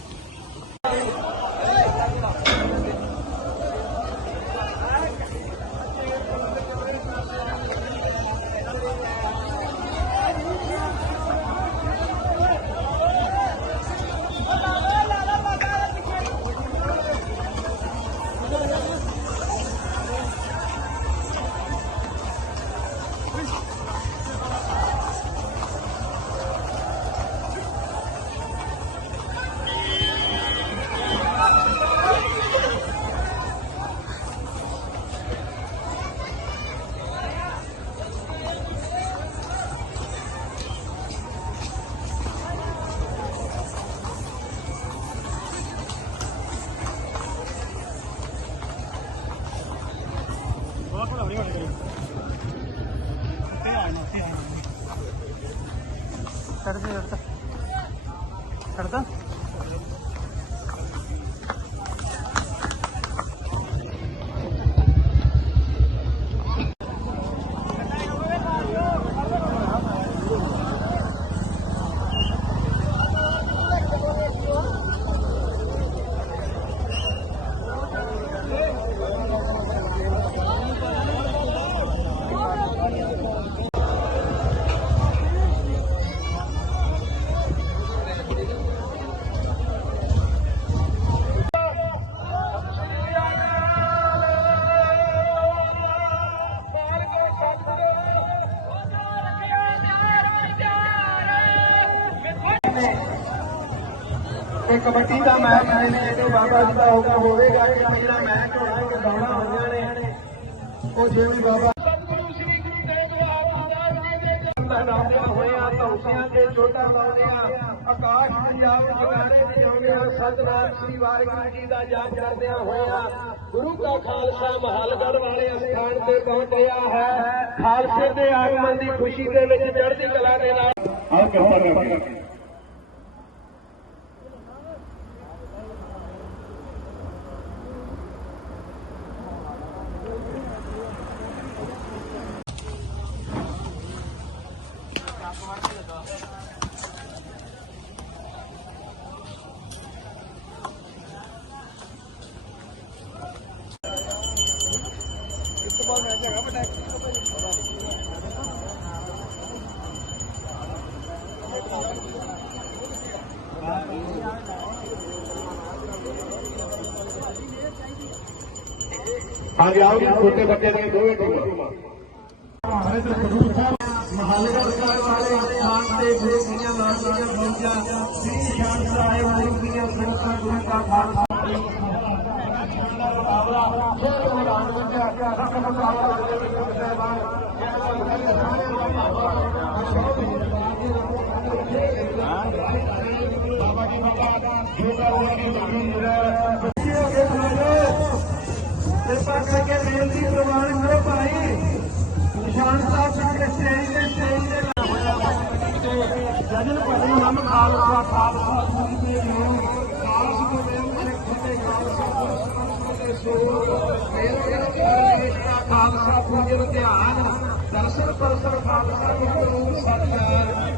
see. ਛੱਡ ਦੇ ਤੇ ਕਬੱਡੀ ਦਾ ਮੈਚ ਨੇ ਤੇ ਬਾਬਾ ਜੀ ਦਾ ਹੁਕਮ ਹੋਵੇਗਾ ਕਿ ਪਹਿਲਾ ਮੈਚ ਹੋਣਾ ਕਿ ਦੌੜਾਂ ਹੋਈਆਂ ਨੇ ਉਹ ਜਿਵੇਂ ਬਾਬਾ ਆਕਾਸ਼ ਪੰਜਾਬ ਜਗਾਰੇ ਵਜਾਉਂਦਿਆਂ ਸਤਨਾਮ ਸ੍ਰੀ ਵਾਹਿਗੁਰੂ ਜੀ ਦਾ ਜਾਪ ਕਰਦਿਆਂ ਹੋਇਆ ਗੁਰੂ ਦਾ ਖਾਲਸਾ ਮਹਲਗੜ੍ਹ ਵਾਲੇ ਅਸਥਾਨ ਤੇ ਪਹੁੰਚ ਰਿਹਾ ਹੈ। ਖਾਲਸੇ ਦੇ ਆਗਮਨ ਦੀ ਖੁਸ਼ੀ ਦੇ ਵਿੱਚ ਚੜ੍ਹਦੀ ਕਲਾ ਦੇ ਨਾਲ ਆਓ ਜੀ ਛੋਟੇ ਬੱਚੇ ਦੀਆਂ ਦੋਵੇਂ ਟੀਮਾਂ ਮਹੱਲਗੜ੍ਹ ਸਾਹਿਬ ਵਾਲੇ ਸਥਾਨ ਤੇ ਗੁਰੂ ਦੀਆਂ ਲਾਡੀਆਂ ਪਹੁੰਚਾ ਸ੍ਰੀ ਸ਼ਾਨ ਸਾਹਿਬ ਵਾਹਿਗੁਰੂ ਦੀਆਂ ਸੰਗਤਾਂ ਗੁਰੂ ਦਾ ਖਾਲਸਾ ਸ਼ੇਰ ਮੈਦਾਨ ਵਿੱਚ ਰੱਖ ਮੁਕਾਬਲਾ ਦੇ ਵਿੱਚ ਸਹਿਬਾਨ ਬਾਬਾ ਜੀ ਬਾਬਾ ਜੋਗਾ ਹੋਣੀ ਜ਼ਮੀਨ ਹੋ ਗਏ ਬੁਲਾਓ ਕਿਰਪਾ ਕਰਕੇ ਬੇਨਤੀ ਪ੍ਰਵਾਨ ਕਰੋ ਭਾਈ ਨਿਸ਼ਾਨ ਸਾਹਿਬ ਸਿੰਘ ਸਟੇਜ ਤੇ ਸਟੇਜ ਤੇ ਲਾ ਹੋਇਆ ਜਜਨ ਹਮ ਖਾਲਸਾ ਖਾਲਸਾ ਸੂਰੀ ਦੇ ਨੂੰ ਖਾਲਸ ਕੋ ਮੇਰ ਸਿੱਖ ਤੇ ਖਾਲਸਾ ਪੁਰਸ਼ ਦੇ ਸੂਰ ਮੇਰੇ ਦੇਸ਼ ਖਾਲਸਾ ਪੂਜਨ ਧਿਆਨ ਦਰਸ਼ਨ ਪਰਸਨ ਖਾਲਸਾ ਗੁਰੂ ਸਤਿਕਾਰ।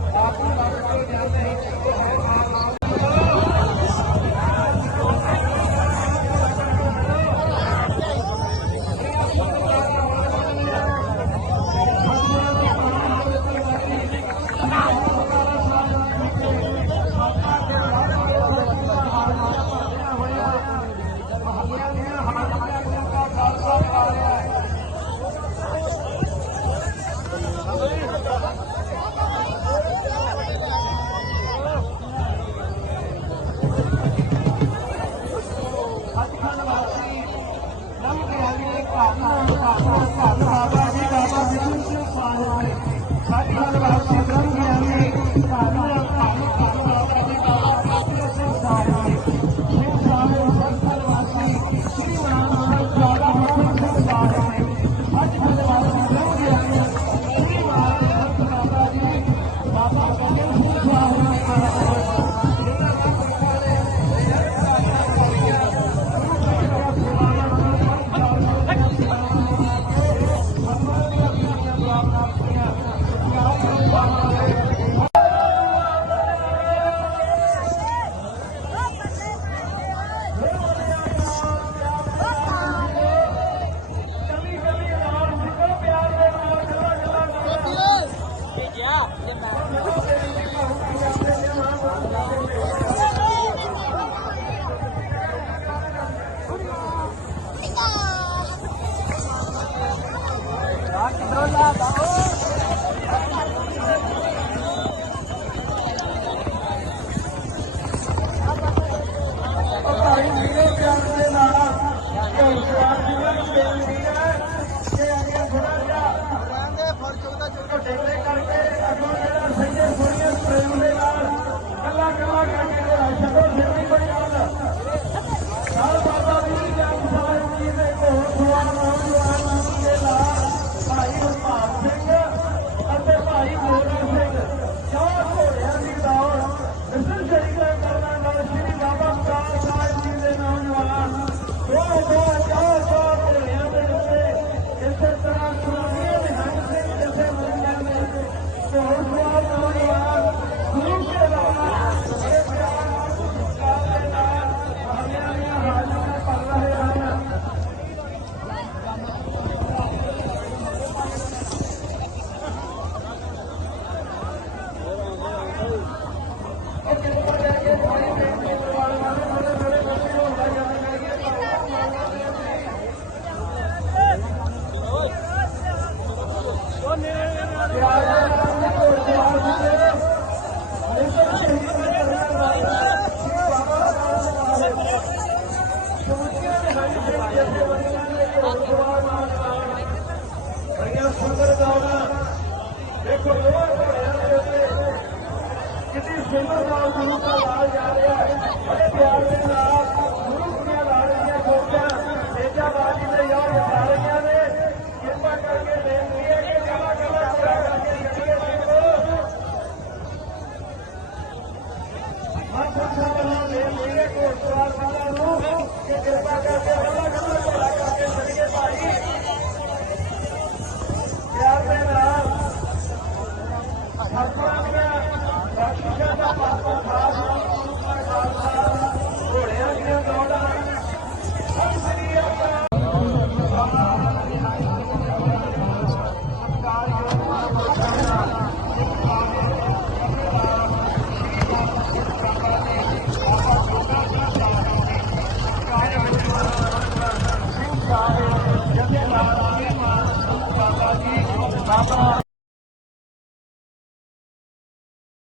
Thank you. ਭਾਈ ਦੇਖੋ ਲੋਹਾ ਘੋੜਿਆਂ ਦੇ ਉੱਤੇ ਕਿੰਨੀ ਸੁੰਦਰ ਨਾਲ ਗੁਰੂ ਦਾ ਲਾਲ ਜਾ ਰਿਹਾ ਹੈ। ਬੜੇ ਪਿਆਰ ਦੇ ਨਾਲ Thank you.